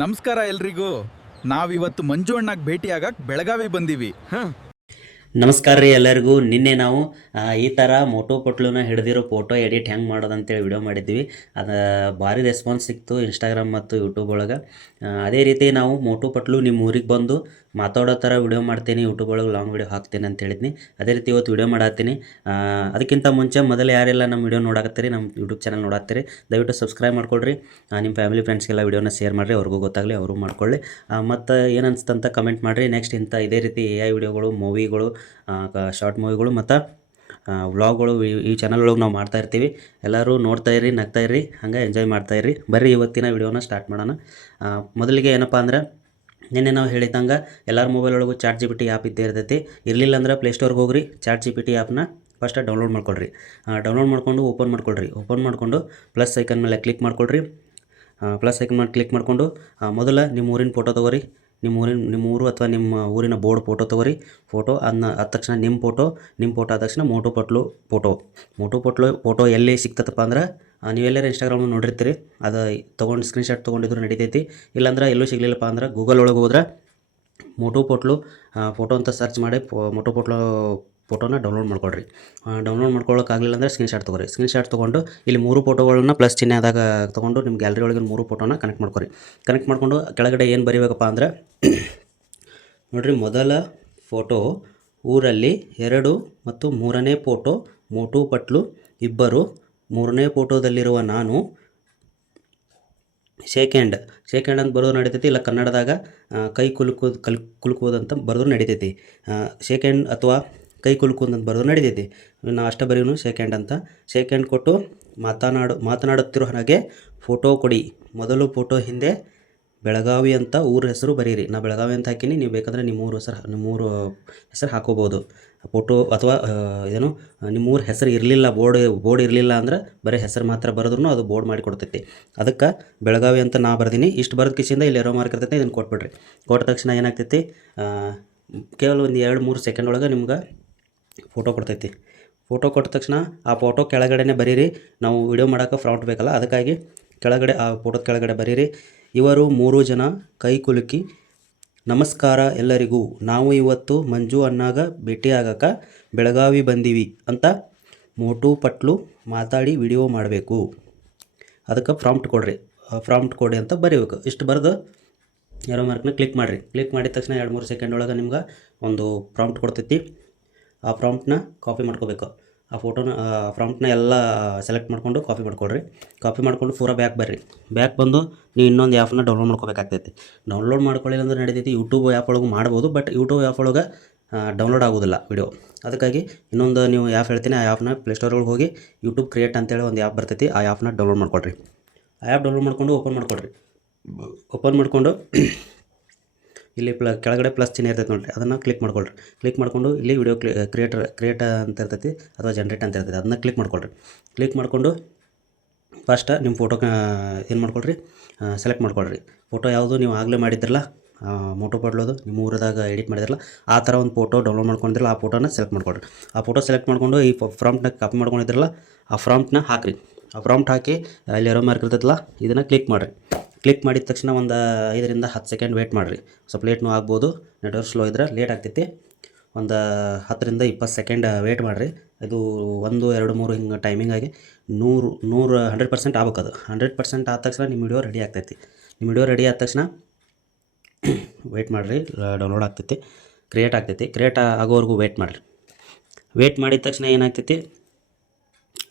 ನಮಸ್ಕಾರ ಎಲ್ರಿಗೂ. ನಾವಿವತ್ತು ಮಂಜು ಅಣ್ಣಗೆ ಭೇಟಿಯಾಗಕ್ಕೆ ಬೆಳಗಾವಿ ಬಂದೀವಿ. ನಮಸ್ಕಾರ ರೀ ಎಲ್ಲರಿಗೂ. ನಿನ್ನೆ ನಾವು ಈ ಥರ ಮೋಟೋ ಪಟ್ಲುನ ಹಿಡಿದಿರೋ ಫೋಟೋ ಎಡಿಟ್ ಹೆಂಗೆ ಮಾಡೋದು ಅಂತೇಳಿ ವಿಡಿಯೋ ಮಾಡಿದ್ವಿ. ಅದು ಭಾರಿ ರೆಸ್ಪಾನ್ಸ್ ಸಿಕ್ತು ಇನ್ಸ್ಟಾಗ್ರಾಮ್ ಮತ್ತು ಯೂಟ್ಯೂಬ್ ಒಳಗೆ. ಅದೇ ರೀತಿ ನಾವು ಮೋಟೋ ಪಟ್ಲು ನಿಮ್ಮ ಊರಿಗೆ ಬಂದು ಮಾತಾಡೋ ಥರ ವಿಡಿಯೋ ಮಾಡ್ತೀನಿ, ಯೂಟ್ಯೂಬ್ ಒಳಗೆ ಲಾಂಗ್ ವಿಡಿಯೋ ಹಾಕ್ತೀನಿ ಅಂತ ಹೇಳಿದ್ನಿ. ಅದೇ ರೀತಿ ಇವತ್ತು ವಿಡಿಯೋ ಮಾಡತ್ತೀನಿ. ಅದಕ್ಕಿಂತ ಮುಂಚೆ ಮೊದಲು ಯಾರೆಲ್ಲ ನಮ್ಮ ವಿಡಿಯೋ ನೋಡಾಕತ್ತೀರಿ, ನಮ್ಮ ಯೂಟ್ಯೂಬ್ ಚಾನಲ್ ನೋಡಾತ್ತೀರಿ, ದಯವಿಟ್ಟು ಸಬ್ಸ್ಕ್ರೈಬ್ ಮಾಡ್ಕೊಳ್ರಿ. ನಿಮ್ಮ ಫ್ಯಾಮಿಲಿ ಫ್ರೆಂಡ್ಸ್ಗೆಲ್ಲ ವಿಡಿಯೋನ ಶೇರ್ ಮಾಡಿರಿ, ಅವ್ರಿಗೂ ಗೊತ್ತಾಗಲಿ, ಅವರು ಮಾಡ್ಕೊಳ್ಳಿ. ಮತ್ತು ಏನು ಅನಿಸ್ತಂತ ಕಮೆಂಟ್ ಮಾಡಿರಿ. ನೆಕ್ಸ್ಟ್ ಇದೇ ರೀತಿ AI ವಿಡಿಯೋಗಳು, ಮೂವಿಗಳು, ಶಾರ್ಟ್ ಮೂವಿಗಳು ಮತ್ತು ವ್ಲಾಗ್ಗಳು ಈ ಚಾನಲ್ ಒಳಗೆ ನಾವು ಮಾಡ್ತಾಯಿರ್ತೀವಿ. ಎಲ್ಲರೂ ನೋಡ್ತಾಯಿರಿ, ನಗ್ತಾಯಿರಿ, ಹಂಗೆ ಎಂಜಾಯ್ ಮಾಡ್ತಾಯಿರಿ. ಬರ್ರಿ ಇವತ್ತಿನ ವಿಡಿಯೋನ ಸ್ಟಾರ್ಟ್ ಮಾಡೋಣ. ಮೊದಲಿಗೆ ಏನಪ್ಪ ಅಂದ್ರೆ, ನಿನ್ನೆ ನಾವು ಹೇಳಿದಂಗೆ ಎಲ್ಲರ ಮೊಬೈಲ್ ಒಳಗೂ ChatGPT ಆ್ಯಪ್ ಇದ್ದೇ ಇರ್ತೈತಿ. ಇರಲಿಲ್ಲ ಅಂದ್ರೆ ಪ್ಲೇಸ್ಟೋರ್ಗೆ ಹೋಗ್ರಿ, ChatGPT ಆ್ಯಪ್ನ ಫಸ್ಟ್ ಡೌನ್ಲೋಡ್ ಮಾಡ್ಕೊಳ್ರಿ. ಡೌನ್ಲೋಡ್ ಮಾಡ್ಕೊಂಡು ಓಪನ್ ಮಾಡಿಕೊಂಡು ಪ್ಲಸ್ ಐಕನ್ ಮೇಲೆ ಕ್ಲಿಕ್ ಮಾಡ್ಕೊಳ್ರಿ. ಪ್ಲಸ್ ಐಕನ್ ಮೇಲೆ ಕ್ಲಿಕ್ ಮಾಡಿಕೊಂಡು ಮೊದಲ ನಿಮ್ಮ ಊರಿನ ಫೋಟೋ ತೊಗೊರಿ. ನಿಮ್ಮ ಊರು ಅಥವಾ ನಿಮ್ಮ ಊರಿನ ಬೋರ್ಡ್ ಫೋಟೋ ತೊಗೊರಿ. ಆದ ತಕ್ಷಣ ನಿಮ್ಮ ಫೋಟೋ ಆದ ತಕ್ಷಣ ಮೋಟೋ ಫೋಟೋ ಎಲ್ಲಿ ಸಿಗ್ತದಪ್ಪ ಅಂದ್ರೆ, ನೀವೆಲ್ಲರೂ ಇನ್ಸ್ಟಾಗ್ರಾಮ್ ನೋಡಿರ್ತೀರಿ, ಅದು ತೊಗೊಂಡು ಸ್ಕ್ರೀನ್ಶಾಟ್ ತೊಗೊಂಡಿದ್ರು ನಡೀತೈತಿ. ಇಲ್ಲಾಂದ್ರೆ ಎಲ್ಲೂ ಸಿಗಲಿಲ್ಲಪ್ಪ ಅಂದ್ರೆ ಗೂಗಲ್ ಒಳಗೆ ಹೋದ್ರೆ ಮೋಟೋ ಫೋಟೋ ಅಂತ ಸರ್ಚ್ ಮಾಡಿ ಮೋಟೋ ಫೋಟೋನ ಡೌನ್ಲೋಡ್ ಮಾಡ್ಕೊಳ್ರಿ. ಡೌನ್ಲೋಡ್ ಮಾಡ್ಕೊಳ್ಳೋಕ್ಕಾಗಲಿಲ್ಲ ಅಂದರೆ ಸ್ಕ್ರೀನ್ಶಾಟ್ ತೊಗೊಂಡು ಇಲ್ಲಿ 3 ಫೋಟೋಗಳನ್ನ ಪ್ಲಸ್ ಚಿಹ್ನೆದಾಗ ತೊಗೊಂಡು ನಿಮ್ಮ ಗ್ಯಾಲರಿ ಒಳಗಿನ 3 ಫೋಟೋನ ಕನೆಕ್ಟ್ ಮಾಡ್ಕೊಂಡು ಕೆಳಗಡೆ ಏನು ಬರೀಬೇಕಪ್ಪ ಅಂದ್ರೆ, ನೋಡಿರಿ, ಮೊದಲ ಫೋಟೋ ಊರಲ್ಲಿ 2 ಮತ್ತು 3ನೇ ಫೋಟೋ ಮೋಟು ಪಟ್ಲು ಇಬ್ಬರು, 3ನೇ ಫೋಟೋದಲ್ಲಿರುವ ನಾನು ಶೇಕ್ ಹ್ಯಾಂಡ್ ಅಂತ ಬರೋದು ನಡೀತೈತಿ. ಇಲ್ಲ ಕನ್ನಡದಾಗ ಕೈ ಕುಲುಕುವುದಂತ ಬರೋದು ನಡೀತೈತಿ. ಶೇಕ್ ಹ್ಯಾಂಡ್ ಅಥವಾ ಕೈ ಕುಲುಕುವುದು ಅಂತ ಬರೋದು ನಡೀತೈತಿ. ನಾವು ಅಷ್ಟೇ ಬರೀನು ಶೇಕ್ ಹ್ಯಾಂಡ್ ಅಂತ. ಶೇಕ್ ಹ್ಯಾಂಡ್ ಕೊಟ್ಟು ಮಾತನಾಡುತ್ತಿರೋ ಹಾಗೆ ಫೋಟೋ ಕೊಡಿ. ಮೊದಲು ಫೋಟೋ ಹಿಂದೆ ಬೆಳಗಾವಿ ಅಂತ ಊರ ಹೆಸರು ಬರೀರಿ. ನಾ ಬೆಳಗಾವಿ ಅಂತ ಹಾಕೀನಿ, ನೀವು ಬೇಕಂದರೆ ನಿಮ್ಮೂರು ಹೆಸರು ಹಾಕೋಬೋದು. ಫೋಟೋ ಅಥವಾ ನಿಮ್ಮೂರ ಹೆಸರು ಇರಲಿಲ್ಲ, ಬೋರ್ಡ್ ಇರಲಿಲ್ಲ ಅಂದ್ರೆ ಬರೀ ಹೆಸರು ಮಾತ್ರ ಬರೆದ್ರೂ ಅದು ಬೋರ್ಡ್ ಮಾಡಿ ಕೊಡ್ತೈತಿ. ಅದಕ್ಕೆ ಬೆಳಗಾವಿ ಅಂತ ನಾ ಬರ್ದೀನಿ. ಇಷ್ಟು ಬರೆದ ಕಿಸಿಂದ ಇಲ್ಲಿ ಎರೋ ಮಾರ್ಕ್ ಇರ್ತೈತಿ, ಇದನ್ನು ಕೊಟ್ಬಿಡ್ರಿ. ಕೊಟ್ಟ ತಕ್ಷಣ ಏನಾಗ್ತೈತಿ, ಕೇವಲ ಒಂದು 2-3 ಸೆಕೆಂಡ್ ಒಳಗೆ ನಿಮ್ಗೆ ಫೋಟೋ ಕೊಡ್ತೈತಿ. ಫೋಟೋ ಕೊಟ್ಟ ತಕ್ಷಣ ಆ ಫೋಟೋ ಕೆಳಗಡೆನೇ ಬರೀರಿ. ನಾವು ವಿಡಿಯೋ ಮಾಡೋಕೆ ಫ್ರಾಂಟ್ ಬೇಕಲ್ಲ, ಅದಕ್ಕಾಗಿ ಕೆಳಗಡೆ ಆ ಫೋಟೋದ ಕೆಳಗಡೆ ಬರೀರಿ, ಇವರು 3 ಜನ ಕೈ ಕುಲುಕಿ ನಮಸ್ಕಾರ ಎಲ್ಲರಿಗೂ, ನಾವು ಇವತ್ತು ಮಂಜು ಅಣ್ಣಾಗ ಭೇಟಿಯಾಗಕ್ಕೆ ಬೆಳಗಾವಿ ಬಂದೀವಿ ಅಂತ ಮೋಟು ಪಟ್ಲು ಮಾತಾಡಿ ವಿಡಿಯೋ ಮಾಡಬೇಕು. ಅದಕ್ಕೆ ಪ್ರಾಂಪ್ಟ್ ಕೊಡ್ರಿ ಅಂತ ಬರೀಬೇಕು. ಇಷ್ಟು ಬರೆದು ಎರೋ ಮಾರ್ಕ್ನ ಕ್ಲಿಕ್ ಮಾಡಿರಿ. ಕ್ಲಿಕ್ ಮಾಡಿದ ತಕ್ಷಣ 2-3 ಸೆಕೆಂಡ್ ಒಳಗೆ ನಿಮ್ಗೆ ಒಂದು ಪ್ರಾಂಪ್ಟ್ ಕೊಡ್ತೈತಿ. ಆ ಪ್ರಾಂಪ್ಟ್ನ ಕಾಪಿ ಮಾಡ್ಕೋಬೇಕು. ಆ ಪ್ರಾಂಪ್ಟ್ನ ಎಲ್ಲ ಸೆಲೆಕ್ಟ್ ಮಾಡಿಕೊಂಡು ಕಾಪಿ ಮಾಡ್ಕೊಂಡು ಪೂರಾ ಬ್ಯಾಕ್ ಬಂದು ನೀವು ಇನ್ನೊಂದು ಆ್ಯಪ್ನ ಡೌನ್ಲೋಡ್ ಮಾಡ್ಕೋಬೇಕಾಗ್ತೈತಿ. ಡೌನ್ಲೋಡ್ ಮಾಡ್ಕೊಳ್ಳಿಲ್ಲ ಅಂದ್ರೆ ನಡೀತೈತಿ. ಯೂಟ್ಯೂಬ್ ಆ್ಯಪ್ ಒಳಗೆ ಮಾಡ್ಬೋದು, ಬಟ್ ಯೂಟ್ಯೂಬ್ ಆ್ಯಪ್ ಒಳಗೆ ಡೌನ್ಲೋಡ್ ಆಗೋದಿಲ್ಲ ವಿಡಿಯೋ. ಅದಕ್ಕಾಗಿ ಇನ್ನೊಂದು ನೀವು ಆ್ಯಪ್ ಹೇಳ್ತೀನಿ, ಆ ಆ್ಯಪ್ನ ಪ್ಲೇಸ್ಟೋರ್ ಒಳಗೆ ಹೋಗಿ ಯೂಟ್ಯೂಬ್ ಕ್ರಿಯೇಟ್ ಅಂತೇಳಿ ಒಂದು ಆ್ಯಪ್ ಬರ್ತೈತಿ, ಆ ಆ್ಯಪ್ನ ಡೌನ್ಲೋಡ್ ಮಾಡ್ಕೊಳ್ರಿ. ಆ ಆ್ಯಪ್ ಡೌನ್ಲೋಡ್ ಮಾಡ್ಕೊಂಡು ಓಪನ್ ಮಾಡಿಕೊಂಡು ಇಲ್ಲಿ ಕೆಳಗಡೆ ಪ್ಲಸ್ ಚಿಹ್ನೆ ಇರ್ತೈತೆ ನೋಡಿರಿ, ಅದನ್ನು ಕ್ಲಿಕ್ ಮಾಡ್ಕೊಂಡು ಇಲ್ಲಿ ವಿಡಿಯೋ ಕ್ರಿಯೇಟ್ ಅಂತ ಇರ್ತೈತಿ ಅಥವಾ ಜನರೇಟ್ ಅಂತ ಇರ್ತೈತಿ, ಅದನ್ನ ಕ್ಲಿಕ್ ಮಾಡಿಕೊಂಡು ಫಸ್ಟ್ ನಿಮ್ಮ ಫೋಟೋ ಸೆಲೆಕ್ಟ್ ಮಾಡ್ಕೊಳ್ರಿ. ಫೋಟೋ ಯಾವುದು ನೀವು ಆಗಲೇ ಮಾಡಿದ್ರಲ್ಲ, ಮೋಟೋ ಪಡ್ಲೋದು ನಿಮ್ಮ ಊರದಾಗ ಎಡಿಟ್ ಮಾಡಿದ್ರಲ್ಲ, ಆ ಥರ ಒಂದು ಫೋಟೋ ಡೌನ್ಲೋಡ್ ಮಾಡ್ಕೊಂಡಿದ್ರಲ್ಲ, ಆ ಫೋಟೋನ ಸೆಲೆಕ್ಟ್ ಮಾಡ್ಕೊಳ್ರಿ. ಆ ಫೋಟೋ ಸೆಲೆಕ್ಟ್ ಮಾಡಿಕೊಂಡು ಈ ಪ್ರಾಂಪ್ಟ್ನ ಕಾಪಿ ಮಾಡ್ಕೊಂಡಿದ್ರಲ್ಲ, ಆ ಪ್ರಾಂಪ್ಟ್ನ ಹಾಕಿರಿ. ಆ ಪ್ರಾಂಪ್ಟ್ ಹಾಕಿ ಅಲ್ಲಿ ಎರೋ ಮಾರ್ಕ್ ಇರ್ತೈತಲ್ಲ, ಇದನ್ನು ಕ್ಲಿಕ್ ಮಾಡಿರಿ. ಕ್ಲಿಕ್ ಮಾಡಿದ ತಕ್ಷಣ ಒಂದು 5-10 ಸೆಕೆಂಡ್ ವೇಟ್ ಮಾಡಿರಿ. ಸ್ವಲ್ಪ ಲೇಟ್ನೂ ಆಗ್ಬೋದು, ನೆಟ್ವರ್ಕ್ ಸ್ಲೋ ಇದ್ರೆ ಲೇಟ್ ಆಗ್ತೈತಿ. ಒಂದು 10-20 ಸೆಕೆಂಡ್ ವೇಟ್ ಮಾಡಿರಿ. ಇದು 1, 2, 3 ಹಿಂಗೆ ಟೈಮಿಂಗ್ ಆಗಿ 100% ಆಗ್ಬೇಕು. ಅದು 100% ಆದ ತಕ್ಷಣ ನಿಮ್ಮ ವಿಡಿಯೋ ರೆಡಿ ಆಗ್ತೈತಿ. ನಿಮ್ಮ ವಿಡಿಯೋ ರೆಡಿ ಆದ ತಕ್ಷಣ ವೇಟ್ ಮಾಡಿರಿ, ಡೌನ್ಲೋಡ್ ಆಗ್ತೈತಿ, ಕ್ರಿಯೇಟ್ ಆಗೋವರೆಗೂ ವೇಟ್ ಮಾಡಿದ ತಕ್ಷಣ ಏನಾಗ್ತೈತಿ,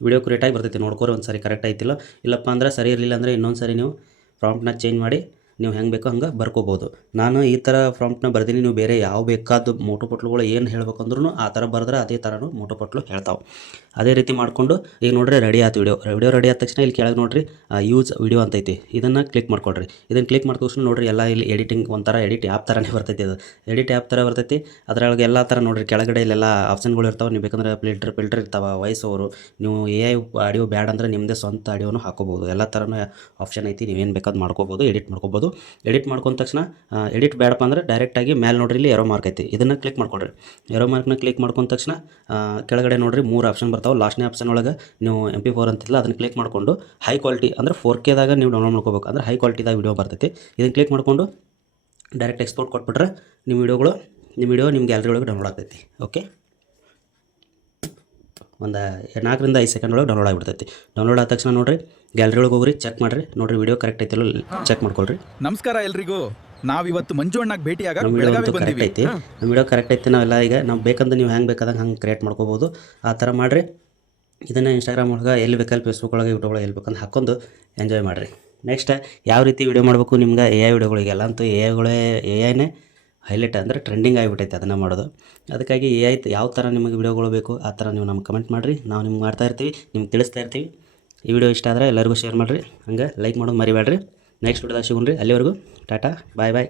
ವಿಡಿಯೋ ಕ್ರಿಯೇಟಾಗಿ ಬರ್ತೈತಿ. ನೋಡ್ಕೊರಿ ಒಂದು ಸರಿ ಕರೆಕ್ಟ್ ಐತಿಲ್ಲ. ಇಲ್ಲಪ್ಪ ಅಂದ್ರೆ ಸರಿ ಇರಲಿಲ್ಲ ಅಂದರೆ ಇನ್ನೊಂದು ಸರಿ ನೀವು ಪ್ರಾಂಪ್ಟ್ನ ಚೇಂಜ್ ಮಾಡಿ ನೀವು ಹೆಂಗೆ ಬೇಕೋ ಹಂಗೆ ಬರ್ಕೋಬೋದು. ನಾನು ಈ ಥರ ಪ್ರಾಂಪ್ಟ್ನ ಬರ್ದೀನಿ. ನೀವು ಬೇರೆ ಯಾವ ಬೇಕಾದ ಮೋಟೋ ಪಟ್ಲುಗಳು ಏನು ಹೇಳ್ಬೇಕಂದ್ರೂ ಆ ಥರ ಬರೆದ್ರೆ ಅದೇ ಥರನೂ ಮೋಟೋ ಪಟ್ಲು ಹೇಳ್ತಾವೆ. ಅದೇ ರೀತಿ ಮಾಡಿಕೊಂಡು ಈಗ ನೋಡಿರಿ ರೆಡಿ ಆಯ್ತು ವಿಡಿಯೋ ರೆಡಿ ಆದ ತಕ್ಷಣ ಇಲ್ಲಿ ಕೆಳಗೆ ನೋಡಿರಿ ಯೂಸ್ ವಿಡಿಯೋ ಅಂತೈತಿ, ಇದನ್ನು ಕ್ಲಿಕ್ ಮಾಡ್ಕೊಳ್ರಿ. ಇದನ್ನು ಕ್ಲಿಕ್ ಮಾಡಿದ ತಕ್ಷಣ ನೋಡಿರಿ ಎಲ್ಲ ಇಲ್ಲಿ ಎಡಿಟಿಂಗ್ ಒಂಥರ ಎಡಿಟ್ ಆ್ಯಪ್ ಥರನೇ ಬರ್ತೈತಿ. ಅದು ಎಡಿಟ್ ಆ್ಯಪ್ ಥರ ಬರ್ತೈತಿ. ಅದರೊಳಗೆ ಎಲ್ಲ ಥರ ನೋಡಿರಿ ಕೆಳಗಡೆ ಇಲ್ಲೆಲ್ಲ ಆಪ್ಷನ್ಗಳು ಇರ್ತಾವೆ. ನೀವು ಬೇಕಂದ್ರೆ ಫಿಲ್ಟರ್ ಇರ್ತಾವೆ, ವಾಯ್ಸ್ ಓವರು, ನೀವು AI ಆಡಿಯೋ ಬ್ಯಾಡ್ ಅಂದರೆ ನಿಮ್ಮದೇ ಸ್ವಂತ ಆಡಿಯೋನು ಹಾಕೋಬೋದು. ಎಲ್ಲ ಥರನೂ ಆಪ್ಷನ್ ಐತಿ, ನೀವೇನು ಬೇಕಾದ್ರೂ ಮಾಡ್ಕೋಬೋದು, ಎಡಿಟ್ ಮಾಡ್ಕೋಬೋದು. ಮಾಡ್ಕೋಬೋದು. ಎಡಿಟ್ ಮಾಡ್ಕೊಂಡ ತಕ್ಷಣ ಎಡಿಟ್ ಬೇಡಪ್ಪ ಅಂದ್ರೆ ಡೈರೆಕ್ಟಾಗಿ ಮೇಲೆ ನೋಡ್ರಿ ಇಲ್ಲಿ ಎರೋ ಮಾರ್ಕ್ ಐತಿ, ಇದನ್ನು ಕ್ಲಿಕ್ ಮಾಡ್ಕೊಳ್ರಿ. ಎರೋ ಮಾರ್ಕ್ನ ಕ್ಲಿಕ್ ಮಾಡ್ಕೊಂಡ ತಕ್ಷಣ ಕೆಳಗಡೆ ನೋಡ್ರಿ 3 ಆಪ್ಷನ್ ಬರ್ತಾವೆ. ಲಾಸ್ಟ್ನೇ ಆಪ್ಷನ್ ಒಳಗೆ ನೀವು MP4 ಅಂತಿಲ್ಲ ಅದನ್ನು ಕ್ಲಿಕ್ ಮಾಡಿಕೊಂಡು ಹೈ ಕ್ವಾಲಿಟಿ ಅಂದ್ರೆ 4K ದಾಗ ನೀವು ಡೌನ್ಲೋಡ್ ಮಾಡ್ಕೋಬೇಕು, ಅಂದ್ರೆ ಹೈ ಕ್ವಾಲಿಟಿದಾಗ ವಿಡಿಯೋ ಬರ್ತೈತಿ. ಇದನ್ನು ಕ್ಲಿಕ್ ಮಾಡಿಕೊಂಡು ಡೈರೆಕ್ಟ್ ಎಕ್ಸ್ಪೋರ್ಟ್ ಕೊಟ್ಬಿಟ್ರೆ ನಿಮ್ಮ ವಿಡಿಯೋ ನಿಮ್ಮ ಗ್ಯಾಲರಿ ಒಳಗೆ ಡೌನ್ಲೋಡ್ ಆಗ್ತೈತಿ. ಓಕೆ, ಒಂದು 4 ರಿಂದ 5 ಸೆಕೆಂಡ್ ಒಳಗೆ ಡೌನ್ಲೋಡ್ ಆಗಿಬಿಡ್ತೈತಿ. ಡೌನ್ಲೋಡ್ ಆದ ತಕ್ಷಣ ನೋಡಿರಿ ಗ್ಯಾಲರಿ ಒಳಗೆ ಹೋಗ್ರಿ, ಚೆಕ್ ಮಾಡಿರಿ, ನೋಡಿರಿ ವಿಡಿಯೋ ಕರೆಕ್ಟ್ ಐತಿಲ್ಲ ಚೆಕ್ ಮಾಡ್ಕೊಳ್ರಿ. ನಮಸ್ಕಾರ ಎಲ್ರಿಗೂ. ನಾವಿವತ್ತು ಮಂಜು ಅಣ್ಣಾಗ್ ಭೇಟಿಯಾಗ ನಮ್ಮ ವಿಡಿಯೋ ಬೆಳಗಾವಿ ಅಂತೂ ಕರೆಕ್ಟ್ ಬಂದಿವಿ. ಐತಿ, ನಮ್ಮ ವಿಡಿಯೋ ಕರೆಕ್ಟ್ ಐತಿ. ನಾವೆಲ್ಲ ಈಗ ನಾವು ಬೇಕಂದ್ರೆ ನೀವು ಹೆಂಗೆ ಬೇಕಾದಂಗೆ ಹಂಗೆ ಕ್ರಿಯೇಟ್ ಮಾಡ್ಕೋಬೋದು, ಆ ಥರ ಮಾಡಿರಿ. ಇದನ್ನು ಇನ್ಸ್ಟಾಗ್ರಾಮ್ ಒಳಗೆ ಎಲ್ಲಿ ಬೇಕಲ್ಲಿ ಫೇಸ್ಬುಕ್ ಒಳಗೆ ಯೂಟ್ಯೂಬ್ ಒಳಗೆ ಎಲ್ಲಿ ಬೇಕಂತ ಹಾಕ್ಕೊಂಡು ಎಂಜಾಯ್ ಮಾಡಿರಿ. ನೆಕ್ಸ್ಟ್ ಯಾವ ರೀತಿ ವಿಡಿಯೋ ಮಾಡಬೇಕು ನಿಮ್ಗೆ AI ವಿಡಿಯೋಗಳಿಗೆಲ್ಲ ಅಂತೂ AIನೇ ಹೈಲೈಟ್ ಅಂದರೆ ಟ್ರೆಂಡಿಂಗ್ ಆಗಿಬಿಟ್ಟೈತೆ ಅದನ್ನು ಮಾಡೋದು. ಅದಕ್ಕಾಗಿ AI ಯಾವ ಥರ ನಿಮಗೆ ವಿಡಿಯೋಗಳು ಬೇಕು ಆ ಥರ ನೀವು ನಮ್ಗೆ ಕಮೆಂಟ್ ಮಾಡಿರಿ, ನಾವು ನಿಮ್ಗೆ ಮಾಡ್ತಾ ಇರ್ತೀವಿ, ನಿಮ್ಗೆ ತಿಳಿಸ್ತಾ ಇರ್ತೀವಿ. ಈ ವಿಡಿಯೋ ಇಷ್ಟ ಆದರೆ ಎಲ್ಲರಿಗೂ ಶೇರ್ ಮಾಡಿರಿ, ಹಂಗೆ ಲೈಕ್ ಮಾಡೋದು ಮರಿಬೇಡ್ರಿ. ನೆಕ್ಸ್ಟ್ ವಿಡಿಯೋದಾಗ ಸಿಗೋಣ್ರಿ, ಅಲ್ಲಿವರೆಗೂ ಟಾಟಾ ಬಾಯ್ ಬಾಯ್.